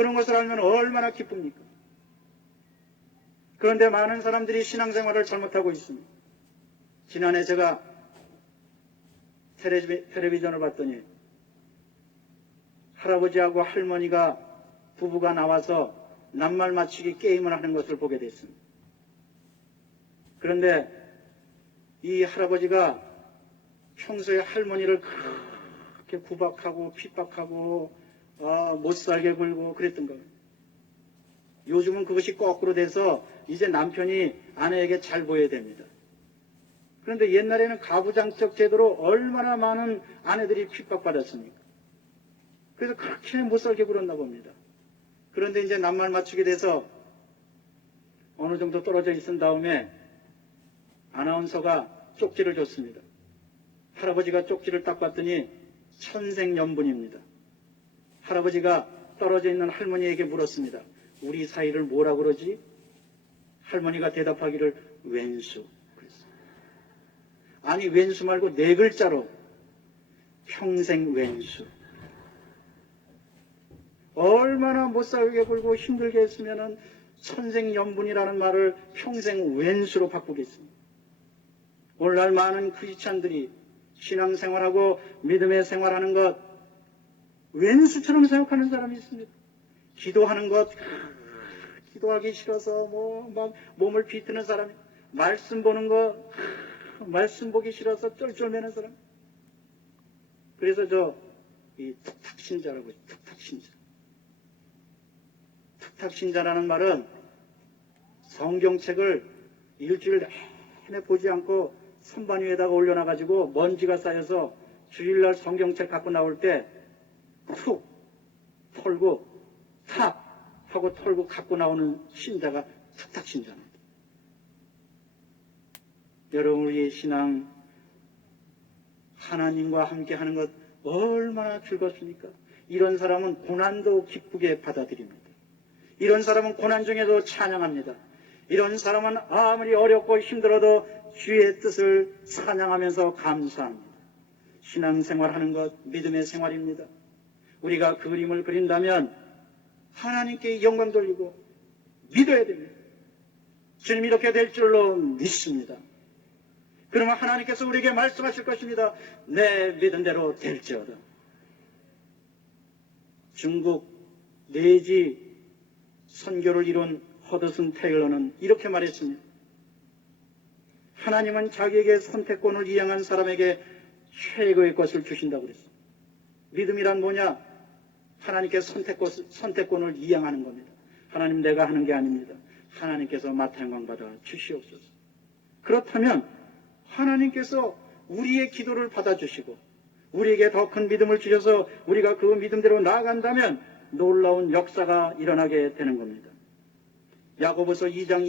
그런 것을 알면 얼마나 기쁩니까? 그런데 많은 사람들이 신앙생활을 잘못하고 있습니다. 지난해 제가 텔레비전을 봤더니 할아버지하고 할머니가 부부가 나와서 낱말 맞추기 게임을 하는 것을 보게 됐습니다. 그런데 이 할아버지가 평소에 할머니를 그렇게 구박하고 핍박하고 못살게 굴고 그랬던 거예요. 요즘은 그것이 거꾸로 돼서 이제 남편이 아내에게 잘 보여야 됩니다. 그런데 옛날에는 가부장적 제도로 얼마나 많은 아내들이 핍박받았습니까? 그래서 그렇게 못살게 굴었나 봅니다. 그런데 이제 낱말 맞추게 돼서 어느 정도 떨어져 있은 다음에 아나운서가 쪽지를 줬습니다. 할아버지가 쪽지를 딱 봤더니 천생연분입니다. 할아버지가 떨어져 있는 할머니에게 물었습니다. 우리 사이를 뭐라 그러지? 할머니가 대답하기를 왼수. 그랬어요. 아니 왼수 말고 네 글자로 평생 왼수. 얼마나 못살게 굴고 힘들게 했으면 천생연분이라는 말을 평생 왼수로 바꾸겠습니다. 오늘날 많은 크리스찬들이 신앙생활하고 믿음의 생활하는 것 왼수처럼 생각하는 사람이 있습니다. 기도하는 것 기도하기 싫어서 막 몸을 비트는 사람이, 말씀 보는 거 말씀 보기 싫어서 쫄쫄매는 사람. 그래서 이 툭탁신자라고 툭탁신자. 툭탁신자라는 말은 성경책을 일주일 내내 보지 않고 선반 위에다가 올려놔가지고 먼지가 쌓여서 주일날 성경책 갖고 나올 때 툭 털고 탁 하고 털고 갖고 나오는 신자가 툭탁신자입니다. 여러분, 우리의 신앙 하나님과 함께 하는 것 얼마나 즐겁습니까? 이런 사람은 고난도 기쁘게 받아들입니다. 이런 사람은 고난 중에도 찬양합니다. 이런 사람은 아무리 어렵고 힘들어도 주의 뜻을 찬양하면서 감사합니다. 신앙생활하는 것 믿음의 생활입니다. 우리가 그림을 그린다면 하나님께 영광 돌리고 믿어야 됩니다. 주님 이렇게 될 줄로 믿습니다. 그러면 하나님께서 우리에게 말씀하실 것입니다. 내 믿은 대로 될지어다. 중국 내지 선교를 이룬 허드슨 테일러는 이렇게 말했습니다. 하나님은 자기에게 선택권을 이양한 사람에게 최고의 것을 주신다고 그랬습니다. 믿음이란 뭐냐? 하나님께 선택권을 이양하는 겁니다. 하나님 내가 하는 게 아닙니다. 하나님께서 맡아 영광 받아 주시옵소서. 그렇다면 하나님께서 우리의 기도를 받아주시고 우리에게 더 큰 믿음을 주셔서 우리가 그 믿음대로 나아간다면 놀라운 역사가 일어나게 되는 겁니다. 야고보서 2장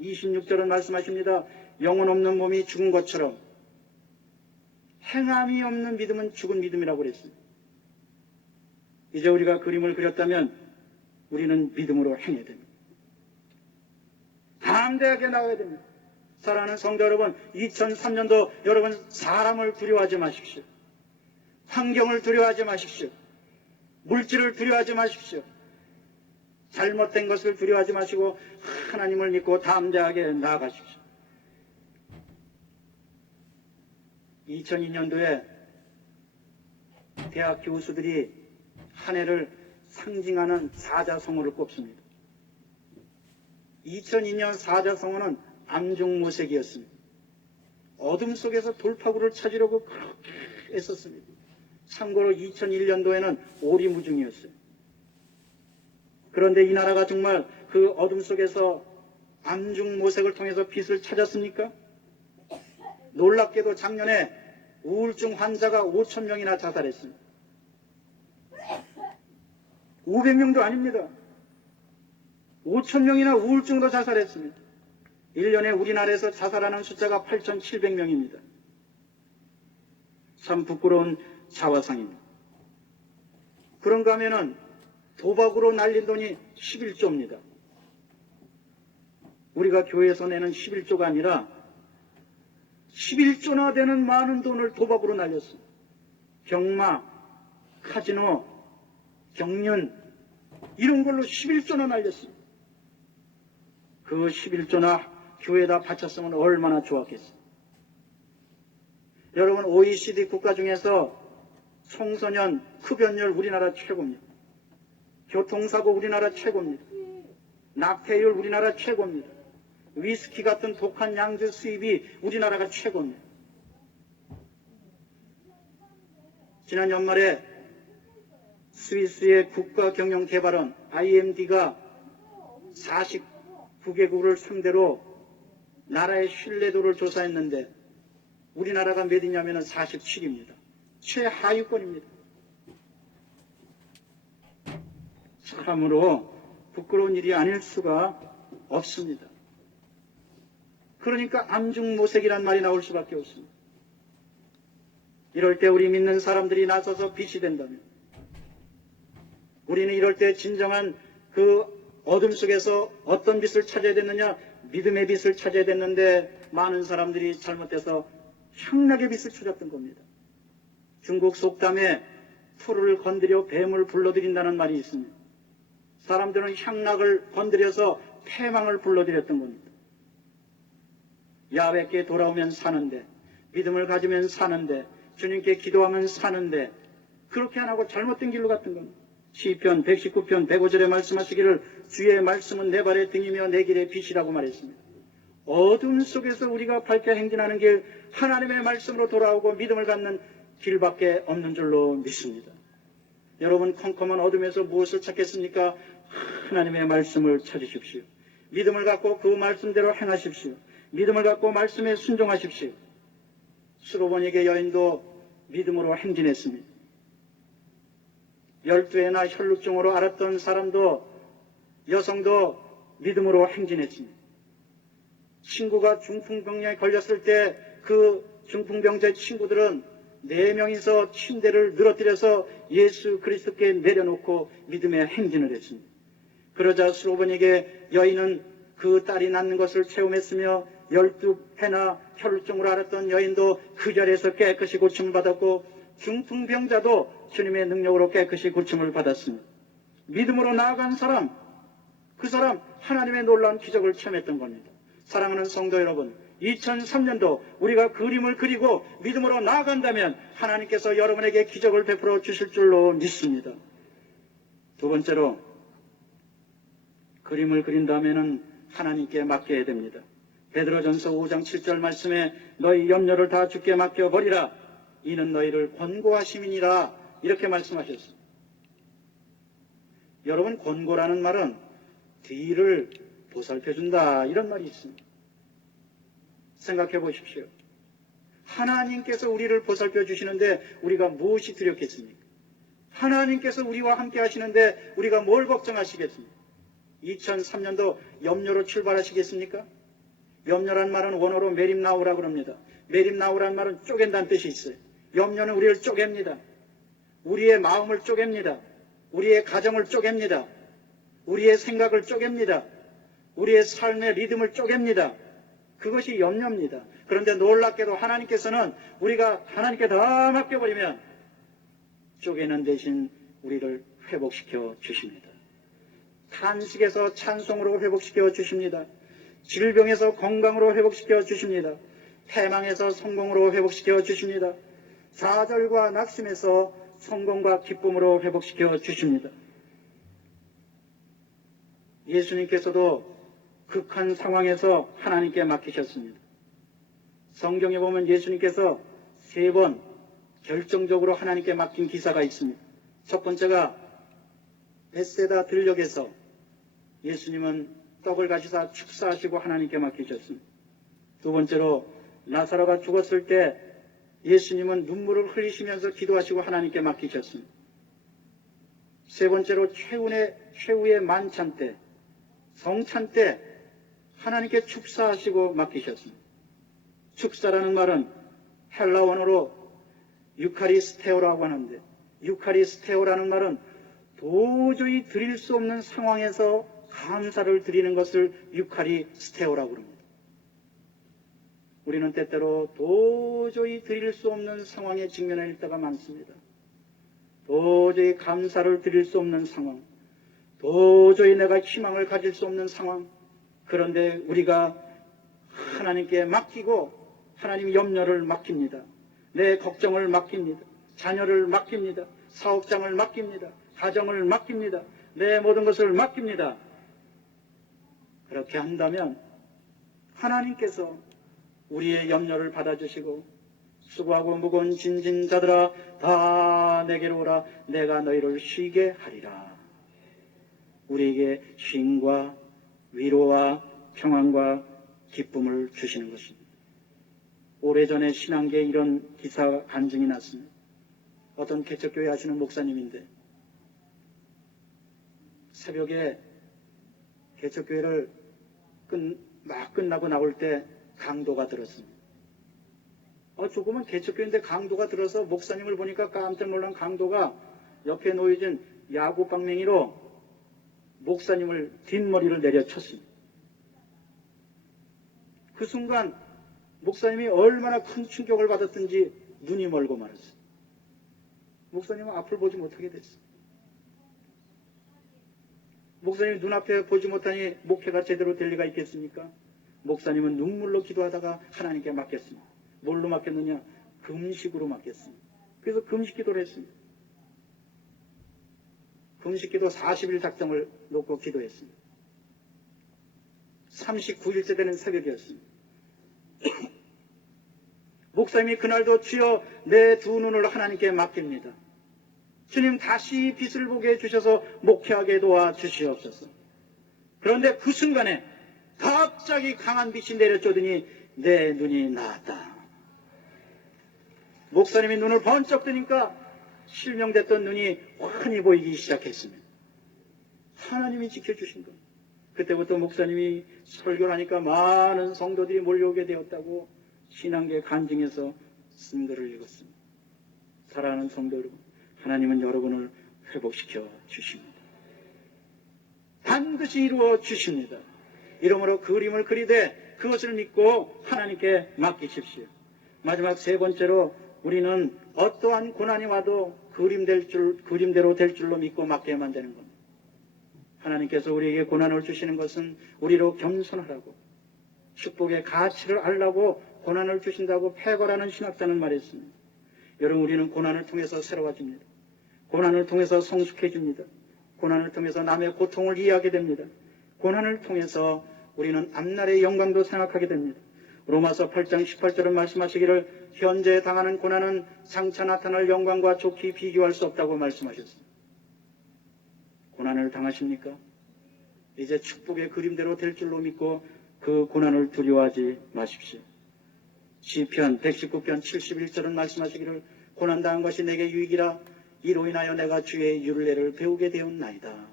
26절은 말씀하십니다. 영혼 없는 몸이 죽은 것처럼 행함이 없는 믿음은 죽은 믿음이라고 그랬습니다. 이제 우리가 그림을 그렸다면 우리는 믿음으로 행해야 됩니다. 담대하게 나가야 됩니다. 사랑하는 성도 여러분, 2003년도 여러분 사람을 두려워하지 마십시오. 환경을 두려워하지 마십시오. 물질을 두려워하지 마십시오. 잘못된 것을 두려워하지 마시고 하나님을 믿고 담대하게 나아가십시오. 2002년도에 대학 교수들이 한 해를 상징하는 사자성어를 꼽습니다. 2002년 사자성어는 암중무색이었습니다. 어둠 속에서 돌파구를 찾으려고 그렇게 애썼습니다. 참고로 2001년도에는 오리무중이었어요. 그런데 이 나라가 정말 그 어둠 속에서 암중모색을 통해서 빛을 찾았습니까? 놀랍게도 작년에 우울증 환자가 5,000명이나 자살했습니다. 500명도 아닙니다. 5,000명이나 우울증으로 자살했습니다. 1년에 우리나라에서 자살하는 숫자가 8,700명입니다. 참 부끄러운 자화상입니다. 그런가 하면은 도박으로 날린 돈이 11조입니다. 우리가 교회에서 내는 11조가 아니라 11조나 되는 많은 돈을 도박으로 날렸습니다. 경마, 카지노, 경륜, 이런 걸로 11조나 날렸습니다. 그 11조나 교회에다 바쳤으면 얼마나 좋았겠어요. 여러분, OECD 국가 중에서 청소년 흡연율 우리나라 최고입니다. 교통사고 우리나라 최고입니다. 낙태율 우리나라 최고입니다. 위스키 같은 독한 양주 수입이 우리나라가 최고입니다. 지난 연말에 스위스의 국가경영개발원 IMD가 49개국을 상대로 나라의 신뢰도를 조사했는데 우리나라가 몇이냐면 47입니다. 최하위권입니다. 참으로 부끄러운 일이 아닐 수가 없습니다. 그러니까 암중모색이란 말이 나올 수밖에 없습니다. 이럴 때 우리 믿는 사람들이 나서서 빛이 된다면, 우리는 이럴 때 진정한 그 어둠 속에서 어떤 빛을 찾아야 됐느냐? 믿음의 빛을 찾아야 됐는데 많은 사람들이 잘못돼서 향락의 빛을 찾았던 겁니다. 중국 속담에 풀을 건드려 뱀을 불러들인다는 말이 있습니다. 사람들은 향락을 건드려서 패망을 불러들였던 겁니다. 야훼께 돌아오면 사는데, 믿음을 가지면 사는데, 주님께 기도하면 사는데, 그렇게 안 하고 잘못된 길로 갔던 겁니다. 시편 119편 105절에 말씀하시기를 주의 말씀은 내 발의 등이며 내 길의 빛이라고 말했습니다. 어둠 속에서 우리가 밝게 행진하는 길, 하나님의 말씀으로 돌아오고 믿음을 갖는 길밖에 없는 줄로 믿습니다. 여러분, 컴컴한 어둠에서 무엇을 찾겠습니까? 하나님의 말씀을 찾으십시오. 믿음을 갖고 그 말씀대로 행하십시오. 믿음을 갖고 말씀에 순종하십시오. 수로보니게 여인도 믿음으로 행진했습니다. 12회나 혈루증으로 앓았던 사람도, 여성도 믿음으로 행진했습니다. 친구가 중풍병에 걸렸을 때 그 중풍병자의 친구들은 4명이서 침대를 늘어뜨려서 예수 그리스도께 내려놓고 믿음의 행진을 했습니다. 그러자 수로보니게 여인은 그 딸이 낳는 것을 체험했으며 12회나 혈루증으로 앓았던 여인도 그 자리에서 깨끗이 고침을 받았고 중풍병자도 주님의 능력으로 깨끗이 고침을 받았습니다. 믿음으로 나아간 사람, 그 사람 하나님의 놀라운 기적을 체험했던 겁니다. 사랑하는 성도 여러분, 2003년도 우리가 그림을 그리고 믿음으로 나아간다면 하나님께서 여러분에게 기적을 베풀어 주실 줄로 믿습니다. 두 번째로, 그림을 그린다면 하나님께 맡겨야 됩니다. 베드로전서 5장 7절 말씀에 너희 염려를 다 주께 맡겨버리라. 이는 너희를 권고하심이니라. 이렇게 말씀하셨습니다. 여러분, 권고라는 말은 뒤를 보살펴준다, 이런 말이 있습니다. 생각해 보십시오. 하나님께서 우리를 보살펴 주시는데 우리가 무엇이 두렵겠습니까? 하나님께서 우리와 함께 하시는데 우리가 뭘 걱정하시겠습니까? 2003년도 염려로 출발하시겠습니까? 염려란 말은 원어로 메림나우라고 합니다. 메림나우란 말은 쪼갠다는 뜻이 있어요. 염려는 우리를 쪼갭니다. 우리의 마음을 쪼갭니다. 우리의 가정을 쪼갭니다. 우리의 생각을 쪼갭니다. 우리의 삶의 리듬을 쪼갭니다. 그것이 염려입니다. 그런데 놀랍게도 하나님께서는 우리가 하나님께 다 맡겨버리면 쪼개는 대신 우리를 회복시켜 주십니다. 탄식에서 찬송으로 회복시켜 주십니다. 질병에서 건강으로 회복시켜 주십니다. 패망에서 성공으로 회복시켜 주십니다. 좌절과 낙심에서 성공과 기쁨으로 회복시켜 주십니다. 예수님께서도 극한 상황에서 하나님께 맡기셨습니다. 성경에 보면 예수님께서 3번 결정적으로 하나님께 맡긴 기사가 있습니다. 첫 번째가 벳세다 들녘에서 예수님은 떡을 가지사 축사하시고 하나님께 맡기셨습니다. 두 번째로 나사로가 죽었을 때 예수님은 눈물을 흘리시면서 기도하시고 하나님께 맡기셨습니다. 세 번째로 최후의 만찬 때, 성찬 때 하나님께 축사하시고 맡기셨습니다. 축사라는 말은 헬라 원어로 유카리스테오라고 하는데, 유카리스테오라는 말은 도저히 드릴 수 없는 상황에서 감사를 드리는 것을 유카리스테오라고 합니다. 우리는 때때로 도저히 드릴 수 없는 상황에 직면할 때가 많습니다. 도저히 감사를 드릴 수 없는 상황, 도저히 내가 희망을 가질 수 없는 상황. 그런데 우리가 하나님께 맡기고 하나님 염려를 맡깁니다. 내 걱정을 맡깁니다. 자녀를 맡깁니다. 사업장을 맡깁니다. 가정을 맡깁니다. 내 모든 것을 맡깁니다. 그렇게 한다면 하나님께서 우리의 염려를 받아주시고 수고하고 무거운 짐진 자들아 다 내게로 오라 내가 너희를 쉬게 하리라. 우리에게 쉼과 위로와 평안과 기쁨을 주시는 것입니다. 오래전에 신앙계에 이런 기사 간증이 났습니다. 어떤 개척교회 하시는 목사님인데 새벽에 개척교회를 막 끝나고 나올 때 강도가 들었습니다. 조금은 개척교회인데 강도가 들어서 목사님을 보니까 깜짝 놀란 강도가 옆에 놓여진 야구방맹이로 목사님을 뒷머리를 내려쳤습니다. 그 순간 목사님이 얼마나 큰 충격을 받았든지 눈이 멀고 말았어요. 목사님은 앞을 보지 못하게 됐어요. 목사님 눈앞에 보지 못하니 목회가 제대로 될 리가 있겠습니까? 목사님은 눈물로 기도하다가 하나님께 맡겼습니다. 뭘로 맡겼느냐? 금식으로 맡겼습니다. 그래서 금식 기도를 했습니다. 금식 기도 40일 작정을 놓고 기도했습니다. 39일째 되는 새벽이었습니다. 목사님이 그날도 주여 내 두 눈을 하나님께 맡깁니다. 주님 다시 빛을 보게 해주셔서 목회하게 도와주시옵소서. 그런데 그 순간에 갑자기 강한 빛이 내려쬐더니 내 눈이 나았다. 목사님이 눈을 번쩍 뜨니까 실명됐던 눈이 환히 보이기 시작했습니다. 하나님이 지켜주신 것. 그때부터 목사님이 설교를 하니까 많은 성도들이 몰려오게 되었다고 신앙계 간증에서 쓴 글을 읽었습니다. 사랑하는 성도 여러분, 하나님은 여러분을 회복시켜 주십니다. 반드시 이루어 주십니다. 이러므로 그림을 그리되 그것을 믿고 하나님께 맡기십시오. 마지막 세 번째로 우리는 어떠한 고난이 와도 그림대로 될 줄로 믿고 맡겨야만 되는 겁니다. 하나님께서 우리에게 고난을 주시는 것은 우리로 겸손하라고 축복의 가치를 알라고 고난을 주신다고 패거라는 신학자는 말했습니다. 여러분, 우리는 고난을 통해서 새로워집니다. 고난을 통해서 성숙해집니다. 고난을 통해서 남의 고통을 이해하게 됩니다. 고난을 통해서 우리는 앞날의 영광도 생각하게 됩니다. 로마서 8장 18절은 말씀하시기를 현재 당하는 고난은 장차 나타날 영광과 좋게 비교할 수 없다고 말씀하셨습니다. 고난을 당하십니까? 이제 축복의 그림대로 될 줄로 믿고 그 고난을 두려워하지 마십시오. 시편 119편 71절은 말씀하시기를 고난당한 것이 내게 유익이라 이로 인하여 내가 주의 율례를 배우게 되었나이다.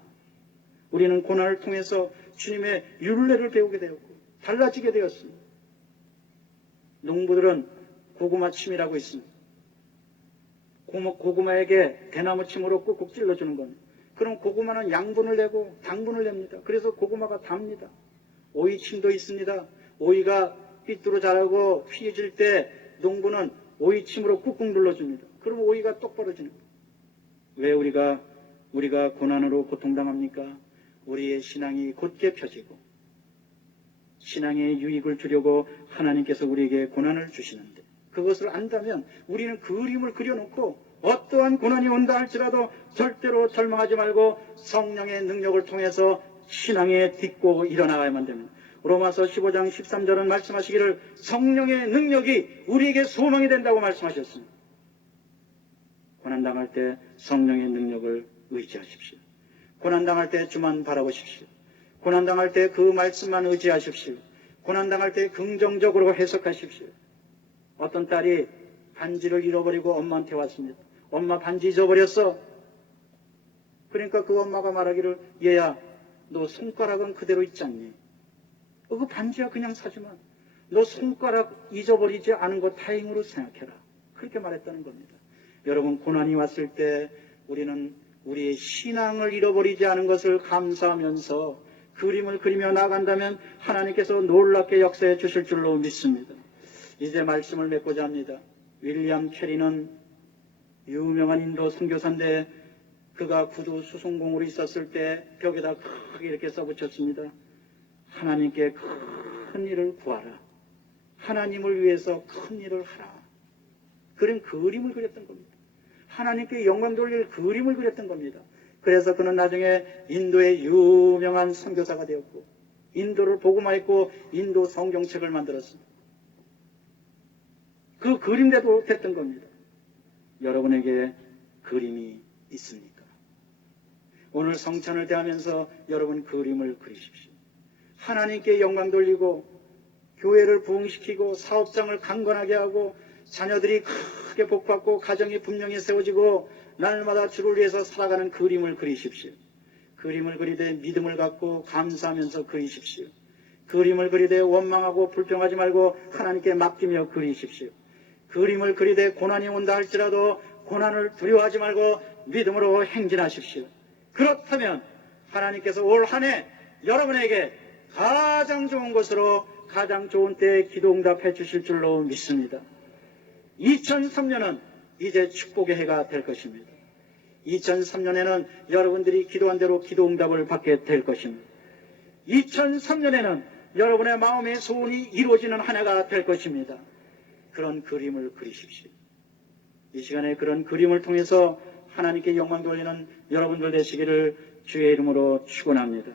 우리는 고난을 통해서 주님의 율례를 배우게 되었고 달라지게 되었습니다. 농부들은 고구마침이라고 있습니다. 고구마에게 대나무침으로 꾹꾹 찔러주는 겁니다. 그럼 고구마는 양분을 내고 당분을 냅니다. 그래서 고구마가 답니다. 오이침도 있습니다. 오이가 삐뚤어 자라고 휘어질 때 농부는 오이침으로 꾹꾹 눌러줍니다. 그럼 오이가 똑바로지는 거예요. 왜 우리가 고난으로 고통당합니까? 우리의 신앙이 곧게 펴지고 신앙의 유익을 주려고 하나님께서 우리에게 고난을 주시는데 그것을 안다면 우리는 그림을 그려놓고 어떠한 고난이 온다 할지라도 절대로 절망하지 말고 성령의 능력을 통해서 신앙에 딛고 일어나야만 됩니다. 로마서 15장 13절은 말씀하시기를 성령의 능력이 우리에게 소망이 된다고 말씀하셨습니다. 고난당할 때 성령의 능력을 의지하십시오. 고난당할 때 주만 바라보십시오. 고난당할 때 그 말씀만 의지하십시오. 고난당할 때 긍정적으로 해석하십시오. 어떤 딸이 반지를 잃어버리고 엄마한테 왔습니다. 엄마 반지 잊어버렸어. 그러니까 그 엄마가 말하기를 얘야 너 손가락은 그대로 있지 않니? 그 반지야 그냥 사지만 너 손가락 잊어버리지 않은 거 다행으로 생각해라. 그렇게 말했다는 겁니다. 여러분, 고난이 왔을 때 우리는 우리의 신앙을 잃어버리지 않은 것을 감사하면서 그림을 그리며 나간다면 하나님께서 놀랍게 역사해 주실 줄로 믿습니다. 이제 말씀을 맺고자 합니다. 윌리엄 캐리는 유명한 인도 선교사인데 그가 구두 수송공으로 있었을 때 벽에다 크게 이렇게 써붙였습니다. 하나님께 큰 일을 구하라. 하나님을 위해서 큰 일을 하라. 그런 그림을 그렸던 겁니다. 하나님께 영광 돌릴 그림을 그렸던 겁니다. 그래서 그는 나중에 인도의 유명한 선교사가 되었고 인도를 복음화했고 인도 성경책을 만들었습니다. 그 그림대로 됐던 겁니다. 여러분에게 그림이 있습니까? 오늘 성찬을 대하면서 여러분 그림을 그리십시오. 하나님께 영광 돌리고 교회를 부흥시키고 사업장을 강건하게 하고 자녀들이 크게 복받고 가정이 분명히 세워지고 날마다 주를 위해서 살아가는 그림을 그리십시오. 그림을 그리되 믿음을 갖고 감사하면서 그리십시오. 그림을 그리되 원망하고 불평하지 말고 하나님께 맡기며 그리십시오. 그림을 그리되 고난이 온다 할지라도 고난을 두려워하지 말고 믿음으로 행진하십시오. 그렇다면 하나님께서 올 한 해 여러분에게 가장 좋은 것으로 가장 좋은 때에 기도응답해 주실 줄로 믿습니다. 2003년은 이제 축복의 해가 될 것입니다. 2003년에는 여러분들이 기도한 대로 기도응답을 받게 될 것입니다. 2003년에는 여러분의 마음의 소원이 이루어지는 한 해가 될 것입니다. 그런 그림을 그리십시오. 이 시간에 그런 그림을 통해서 하나님께 영광 돌리는 여러분들 되시기를 주의 이름으로 축원합니다.